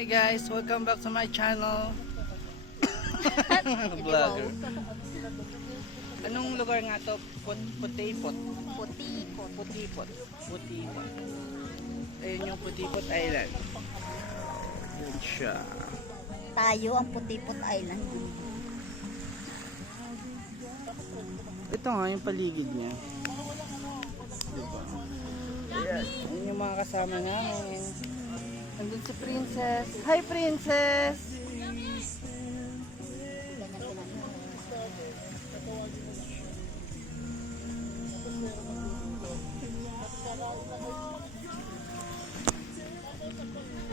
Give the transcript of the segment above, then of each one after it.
Hi guys, welcome back to my channel. Vlogger. Anong lugar nga to? Putipot. Putipot. Ayun yung Putipot Island. Yun siya. Tayo ang Putipot Island. Ito nga yung paligid niya. Diba? Ayan. Ayun yung mga kasama namin. Nandun si Princess. Hi Princess!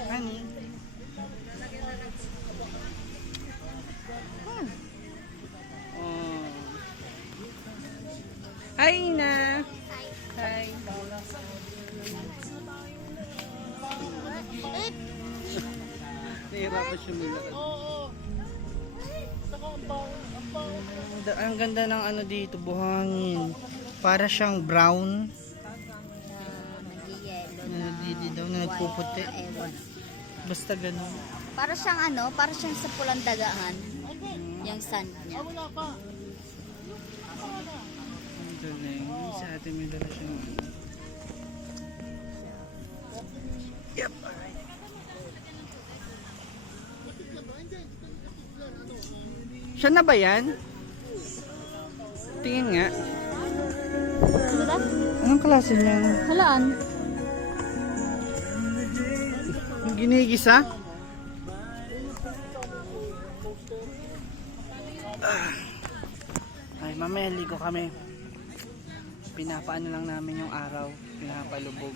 Honey. Oh. Hi na. Hi. Nahirapan siya malakad. Ang ganda ng ano dito, buhangin. Para siyang brown. Nagdi daw na nagpuputi. Basta ganun. Para siyang ano, para siyang sa pulang dagaan. Yung sand niya. Ang galing. Sa atin may dala siyang... Yep. Siya na ba yan? Tingin nga. Ano ba? Anong klase niyan? Halaan. Yung ginigisa? Ay, mamaya ligo kami. Pinapaano lang namin yung araw. Pinapalubog.